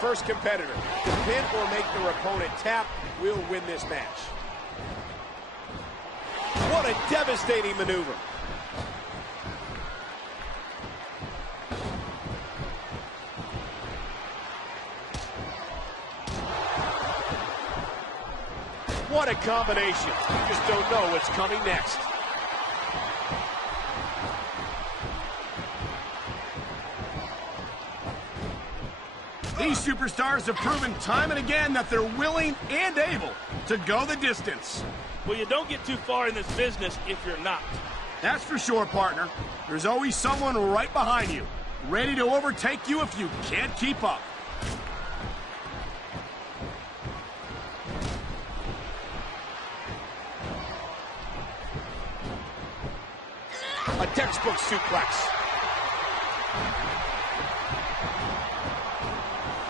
first competitor to pin or make their opponent tap will win this match. What a devastating maneuver. What a combination. You just don't know what's coming next. These superstars have proven time and again that they're willing and able to go the distance. Well, you don't get too far in this business if you're not. That's for sure, partner. There's always someone right behind you, ready to overtake you if you can't keep up. A textbook suplex.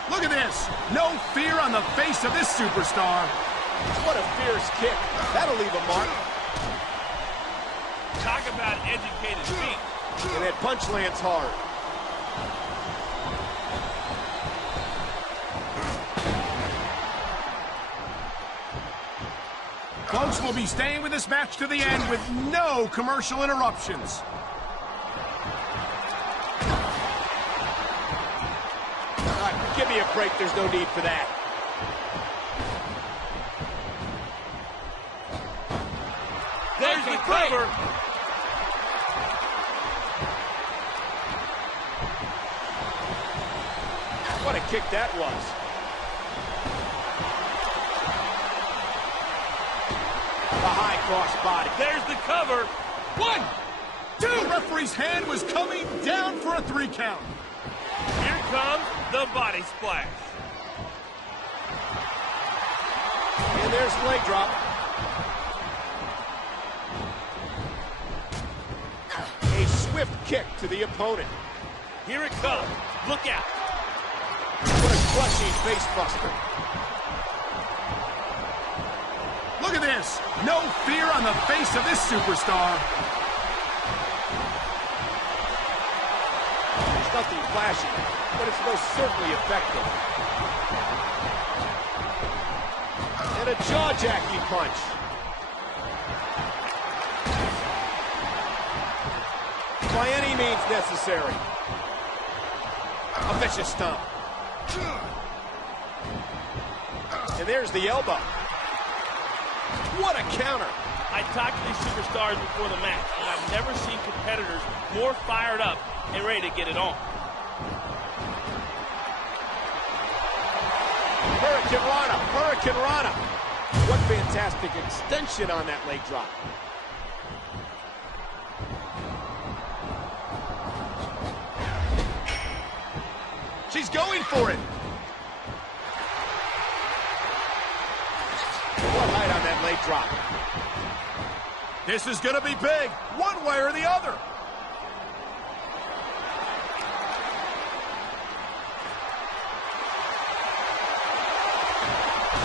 Look at this. No fear on the face of this superstar. What a fierce kick. That'll leave a mark. Talk about educated feet. And that punch lands hard. Folks will be staying with this match to the end with no commercial interruptions. All right, give me a break. There's no need for that. There's the cover. What a kick that was. The high cross body. There's the cover. 1, 2. The referee's hand was coming down for a 3 count. Here comes the body splash. And there's the leg drop. A swift kick to the opponent. Here it comes. Look out. What a crushing face buster. Look at this. No fear on the face of this superstar. There's nothing flashy, but it's most certainly effective. And a jaw-jacking punch. By any means necessary. A vicious stomp. And there's the elbow. What a counter. I talked to these superstars before the match, and I've never seen competitors more fired up and ready to get it on. Hurricane Rana, Hurricane Rana. What fantastic extension on that leg drop. She's going for it. What height on that leg drop. This is going to be big, one way or the other.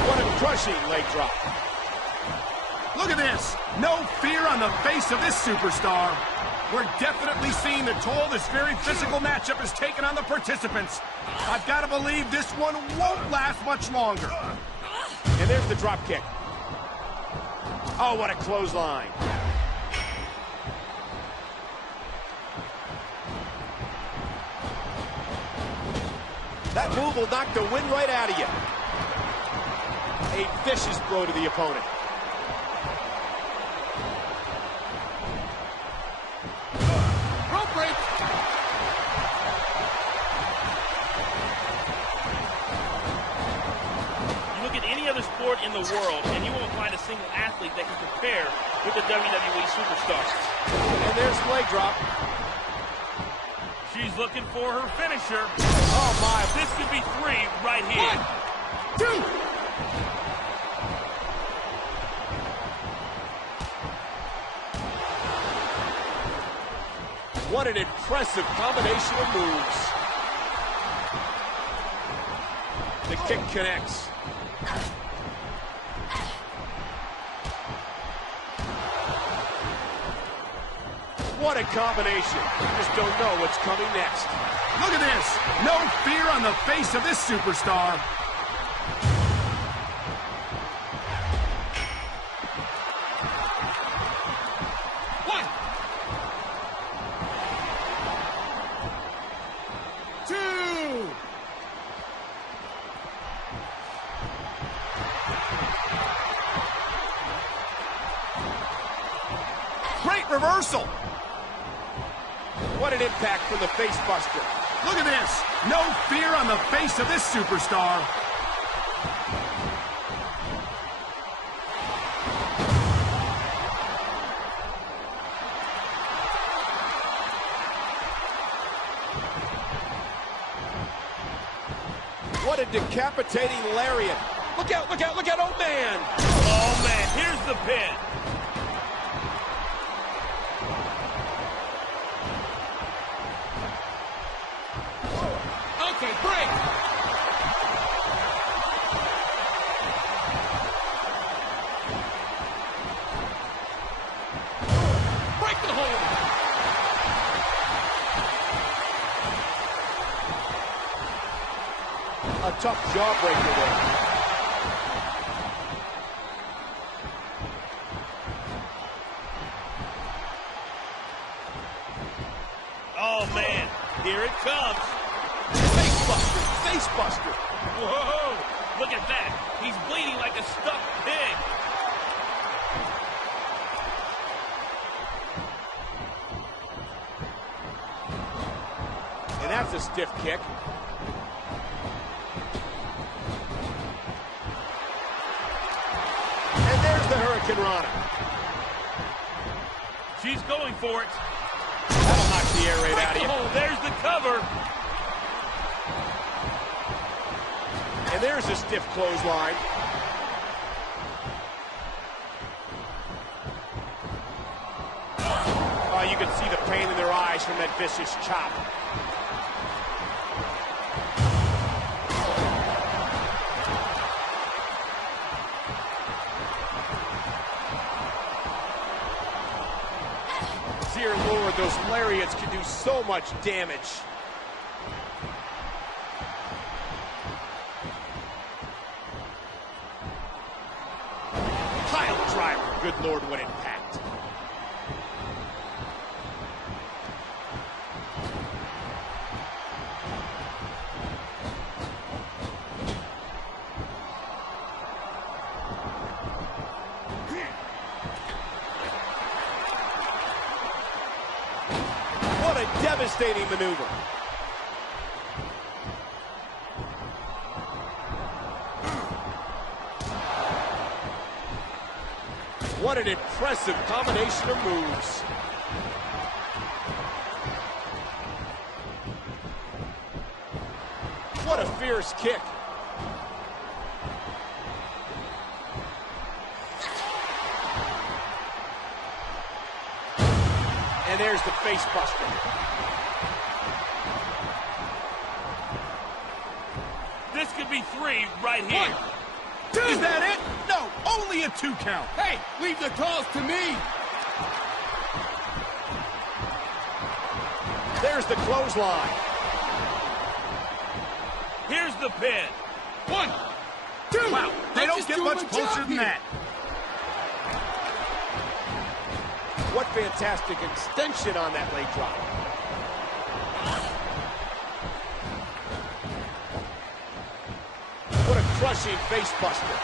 What a crushing leg drop. Look at this. No fear on the face of this superstar. We're definitely seeing the toll this very physical matchup has taken on the participants. I've got to believe this one won't last much longer. And there's the drop kick. Oh, what a clothesline. That move will knock the wind right out of you. A vicious blow to the opponent. Rope break. You look at any other sport in the world, and you won't find a single athlete that can compare with the WWE superstars. And there's the leg drop. She's looking for her finisher. Oh, my. This could be 3 right here. 1, 2. What an impressive combination of moves. The kick connects. What a combination. You just don't know what's coming next. Look at this. No fear on the face of this superstar. One. Two. Great reversal. What an impact from the face buster. Look at this. No fear on the face of this superstar. What a decapitating lariat. Look out, look out, look out. Oh, man. Oh, man. Here's the pin. Okay, break. Break the hold. A tough jawbreaker there. Oh, man. Here it comes. Face buster, face buster. Whoa! Look at that. He's bleeding like a stuffed pig. And that's a stiff kick. And there's the Hurricane Rana. She's going for it. That'll knock the air right out of you. Oh, there's the cover. And there's a stiff clothesline. Oh, you can see the pain in their eyes from that vicious chop. Dear Lord, those lariats can do so much damage. Pile driver. Good Lord, what impact. What a devastating maneuver. What an impressive combination of moves. What a fierce kick. And there's the face buster. This could be 3 right here. 1, 2. Is that it? No, only a 2 count. Hey, leave the calls to me. There's the clothesline. Here's the pin. 1, 2. Wow, they I'm don't just get doing much my closer job than here. that. What fantastic extension on that leg drop. What a crushing face buster.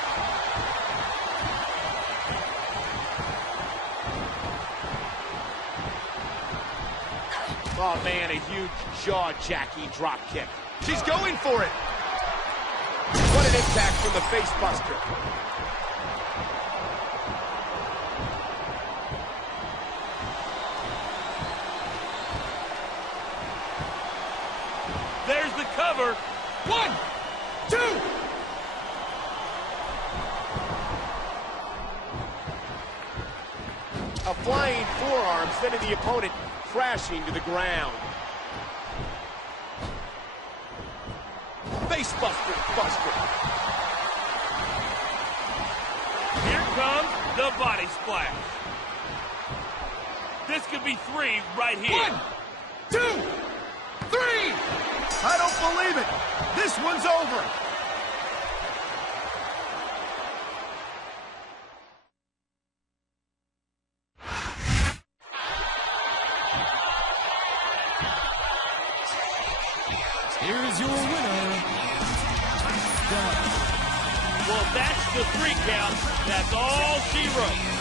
Oh man, a huge jaw-jacking drop kick. She's going for it. What an impact from the face buster. There's the cover. 1, 2. A flying forearm sending the opponent crashing to the ground. Face buster, buster. Here comes the body splash. This could be 3 right here. 1, 2, 3. I don't believe it. This one's over. Here is your winner. Well, that's the 3 count. That's all she wrote.